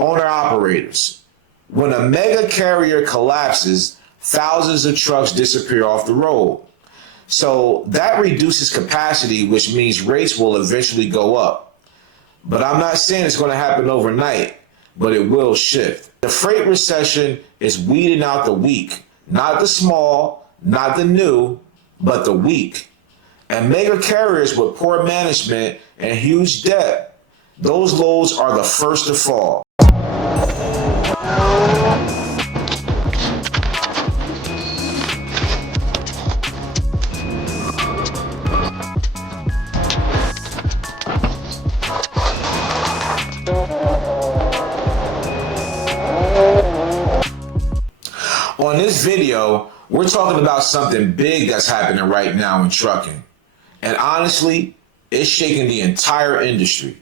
owner-operators. When a mega carrier collapses, thousands of trucks disappear off the road. So that reduces capacity, which means rates will eventually go up. But I'm not saying it's going to happen overnight, but it will shift. The freight recession is weeding out the weak, not the small, not the new, but the weak. And mega carriers with poor management and huge debt, those loads are the first to fall. On this video, we're talking about something big that's happening right now in trucking. And honestly, it's shaking the entire industry.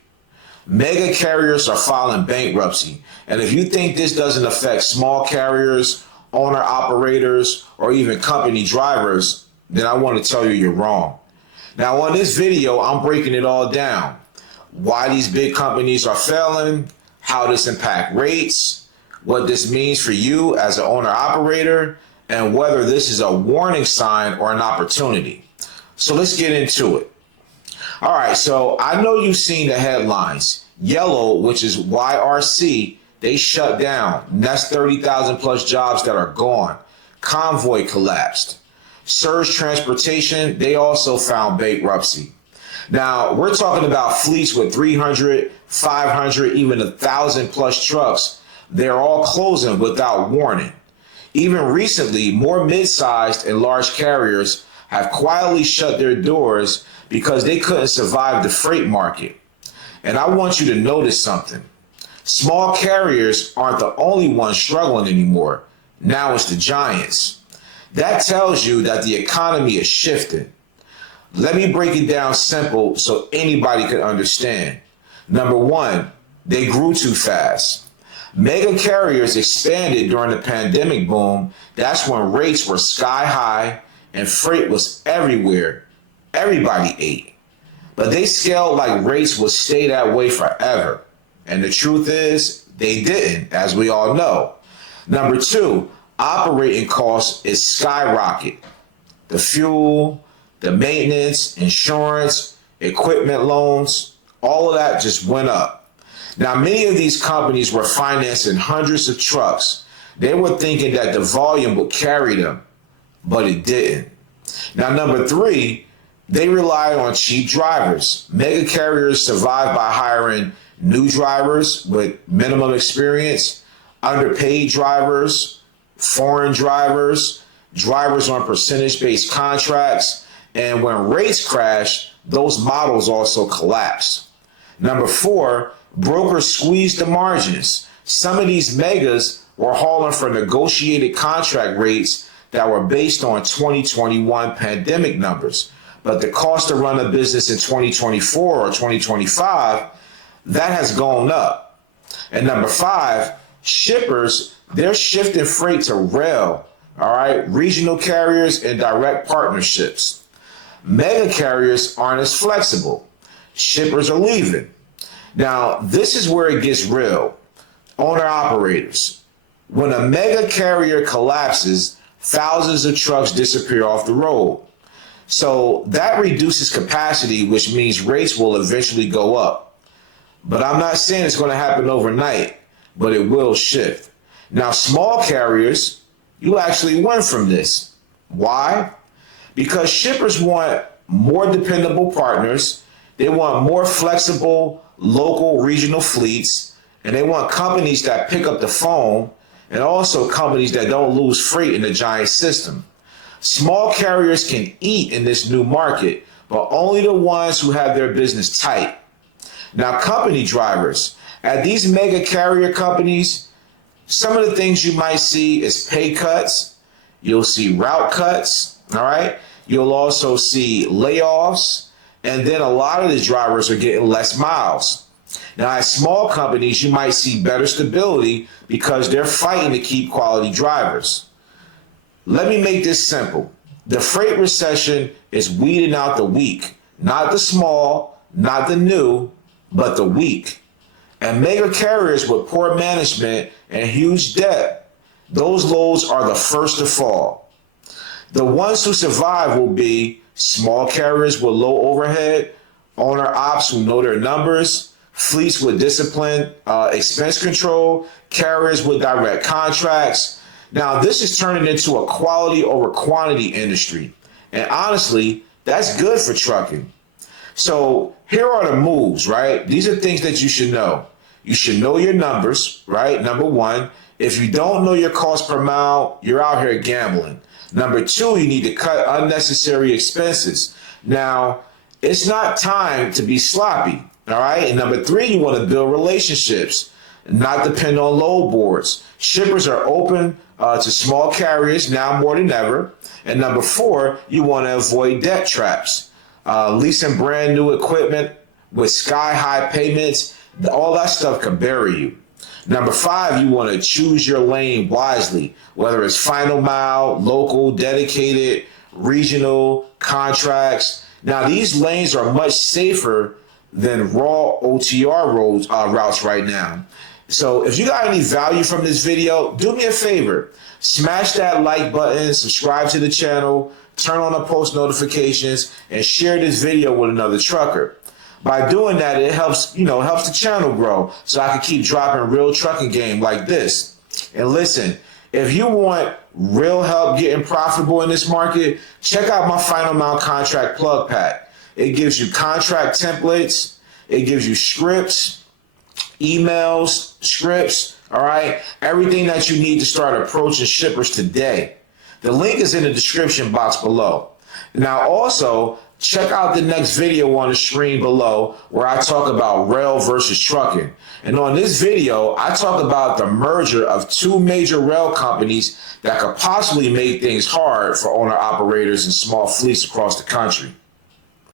Mega carriers are filing bankruptcy. And if you think this doesn't affect small carriers, owner-operators, or even company drivers, then I want to tell you you're wrong. Now, on this video, I'm breaking it all down. Why these big companies are failing, how this impacts rates, what this means for you as an owner-operator, and whether this is a warning sign or an opportunity. So let's get into it. All right, so I know you've seen the headlines. Yellow, which is YRC, they shut down. And that's 30,000 plus jobs that are gone. Convoy collapsed. Surge Transportation, they also found bankruptcy. Now, we're talking about fleets with 300, 500, even 1,000 plus trucks. They're all closing without warning. Even recently, more mid-sized and large carriers have quietly shut their doors because they couldn't survive the freight market. And I want you to notice something. Small carriers aren't the only ones struggling anymore. Now it's the giants. That tells you that the economy is shifting. Let me break it down simple so anybody can understand. Number one, they grew too fast. Mega carriers expanded during the pandemic boom. That's when rates were sky high and freight was everywhere. Everybody ate. But they scaled like rates would stay that way forever. And the truth is, they didn't, as we all know. Number two, operating costs is skyrocket. The fuel, the maintenance, insurance, equipment loans, all of that just went up. Now, many of these companies were financing hundreds of trucks. They were thinking that the volume would carry them, but it didn't. Now, number three, they relied on cheap drivers. Mega carriers survived by hiring new drivers with minimum experience, underpaid drivers, foreign drivers, drivers on percentage-based contracts, and when rates crashed, those models also collapsed. Number four, brokers squeezed the margins. Some of these megas were hauling for negotiated contract rates that were based on 2021 pandemic numbers. But the cost to run a business in 2024 or 2025, that has gone up. And number five, shippers, they're shifting freight to rail, all right, regional carriers and direct partnerships. Mega carriers aren't as flexible. Shippers are leaving. Now, this is where it gets real. Owner-operators. When a mega carrier collapses, thousands of trucks disappear off the road. So that reduces capacity, which means rates will eventually go up. But I'm not saying it's going to happen overnight, but it will shift. Now, small carriers, you actually win from this. Why? Because shippers want more dependable partners. They want more flexible local regional fleets, and they want companies that pick up the phone and also companies that don't lose freight in the giant system. Small carriers can eat in this new market, but only the ones who have their business tight. Now, company drivers, at these mega carrier companies, some of the things you might see is pay cuts. You'll see route cuts, all right? You'll also see layoffs. And then a lot of the drivers are getting less miles. Now, at small companies, you might see better stability because they're fighting to keep quality drivers. Let me make this simple. The freight recession is weeding out the weak, not the small, not the new, but the weak. And mega carriers with poor management and huge debt, those loads are the first to fall. The ones who survive will be small carriers with low overhead, owner ops who know their numbers, fleets with disciplined expense control, carriers with direct contracts. Now, this is turning into a quality over quantity industry. And honestly, that's good for trucking. So here are the moves, right? These are things that you should know. You should know your numbers, right? Number one, if you don't know your cost per mile, you're out here gambling. Number two, you need to cut unnecessary expenses. Now, it's not time to be sloppy, all right? And number three, you want to build relationships, not depend on load boards. Shippers are open to small carriers now more than ever. And number four, you want to avoid debt traps. Leasing brand new equipment with sky high payments, all that stuff can bury you. Number five, you want to choose your lane wisely, whether it's final mile, local, dedicated, regional, contracts. Now, these lanes are much safer than raw OTR routes right now. So if you got any value from this video, do me a favor. Smash that like button, subscribe to the channel, turn on the post notifications, and share this video with another trucker. By doing that, it helps the channel grow so I can keep dropping real trucking game like this. And listen, if you want real help getting profitable in this market, check out my Final Mile Contract Plug Pack. It gives you contract templates, it gives you scripts, emails, scripts, all right? Everything that you need to start approaching shippers today. The link is in the description box below. Now also, check out the next video on the screen below where I talk about rail versus trucking. And on this video, I talk about the merger of two major rail companies that could possibly make things hard for owner operators and small fleets across the country.